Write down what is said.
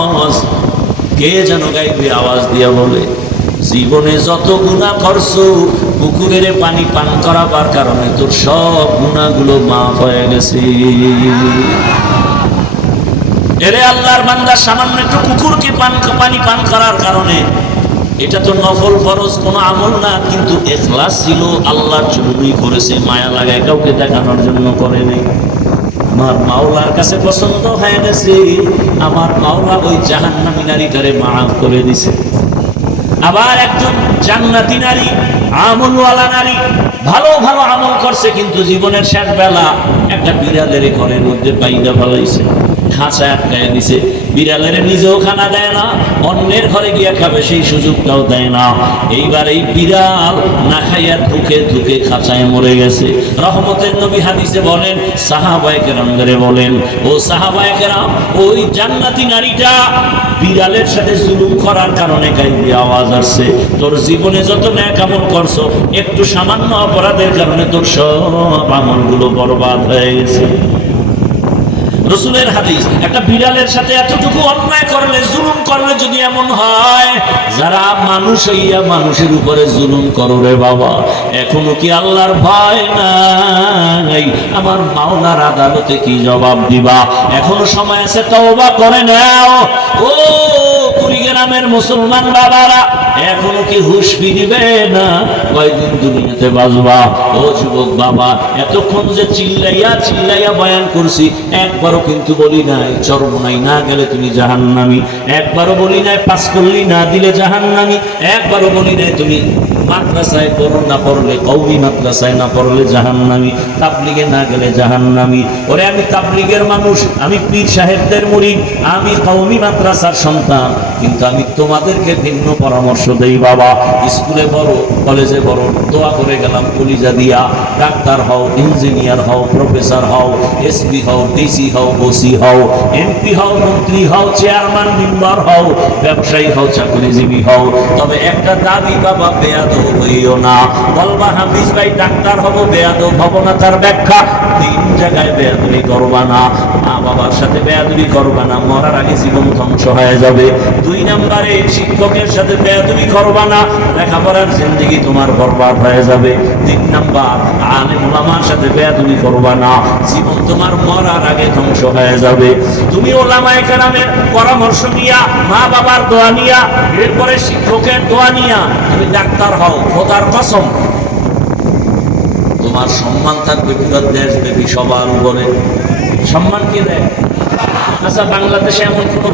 আওয়াজ। কে যেন আওয়াজ দিয়া বলে, জীবনে যত গুণা করছ, পুকুরের পানি পান করাবার কারণে তোর সব গুণাগুলো মাফ হয়ে গেছে। এরে আল্লাহর বান্দা, সামান্য একটু কুকুরকে পান, পানি পান করার কারণে, এটা তো নফল ফরজ, কোনো আমল না, কিন্তু এখলাস ছিল আল্লাহর জন্যই করেছে, মায়া লাগায় কাউকে দেখানোর জন্য করে নেই। আমার মাওলার কাছে পছন্দ হয়ে গেছে। আমার মাওলা ওই জাহান্নামি নারীটারে মাফ করে দিছে। আবার একজন জান্নাতি নারী, আমলওয়ালা নারী, ভালো ভালো আমল করছে, কিন্তু জীবনের শেষ বেলা একটা বিড়ালের ঘরের মধ্যে বাইদা ফলাইছে। খাঁচা আটকায় দিছে বিড়ালের নিজেও খানা দেয় না, অন্যের ঘরে গিয়া খাবে, সেই সুযোগটাও দেয় না। এইবার এই বিড়াল না খাইয়া খাঁচায় মরে গেছে। রহমতের নবী হাদিসে বলেন বলেন, ও ওই জান্নাতি নারীটা বিড়ালের সাথে জুলুম করার কারণে গাইবে আওয়াজ আসছে। তোর জীবনে যত ন্যাক আমল করছ, একটু সামান্য অপরাধের কারণে তোর সব আমলগুলো বরবাদ হয়ে গেছে। রসুলের হাদিস, একটা বিড়ালের সাথে এতটুকু অন্যায় করলে, জুলুম করলে যদি এমন হয়, যারা মানুষ হইয়া মানুষের উপরে জুলুম করো রে বাবা, এখনও কি আল্লাহর ভয় নাই? আমার মাওলার আদালতে কি জবাব দিবা? এখনও সময় আছে, তওবা করে নাও। ও কুড়িগ্রামের মুসলমান বাবারা, এখনও কি হুশ ফিরিবে না? কয়দিন দুনিয়াতে বাজবা ও যুবক বাবা, এতক্ষণ যে চিল্লাইয়া চিল্লাইয়া বয়ান করছি, একবারও কিন্তু বলি নাই চরম নাই না গেলে তুমি জাহান নামি একবারও বলি নাই, পাস করলি না দিলে জাহান্নামি। একবারও বলি নাই তুমি মাদ্রাসায় পড়ো না পড়লে কৌমি মাদ্রাসায় না পড়লে জাহান্নামি। তাবলিগে না গেলে জাহান্নামি। ওরে আমি তাবলিগের মানুষ, আমি পীর সাহেবদের মুরিদ, আমি কৌমি মাদ্রাসার সন্তান। কিন্তু আমি তোমাদেরকে ভিন্ন পরামর্শ দেই বাবা। স্কুলে বড় কলেজে বড় দোয়া করে গেলাম কলিজা দিয়া। ডাক্তার হও, ইঞ্জিনিয়ার হও, প্রফেসর হও, এসপি হও, ডিসি হও, ওসি হও, এমপি হও, মন্ত্রী হও, চেয়ারম্যান, মেম্বার হও, ব্যবসায়ী হও, চাকরিজীবী হও। তবে একটা দাবি বাবা বেয়াদ হইও না। বলবা হাফিজ ভাই, ডাক্তার হব বেয়াদ হব না তার ব্যাখ্যা। তিন জায়গায় বেয়াদবি করবা না। মা বাবার সাথে বেয়াদবি করবা না। মরার আগে জীবন ধ্বংস হয়ে যাবে। দুই নম্বরে, শিক্ষকের সাথে বেয়াদবি করবা না। লেখাপড়ার জিন্দিগি তোমার বরবাদ হয়ে যাবে। তিন নাম্বার সাথে বেয়াদবি করবা না। জীবন তোমার মরার আগে ধ্বংস হয়ে যাবে। তুমি ওলামায়ে কেরামের পরামর্শ নিয়া, মা বাবার দোয়া নিয়া, এরপরে শিক্ষকের দোয়া নিয়া, তুমি ডাক্তার হও, খোদার কসম। তোমার সম্মান থাকবে পুরো দেশ দেবী সবার উপরে। সম্মান কে দেয়? আচ্ছা বাংলাদেশে এমন কোনো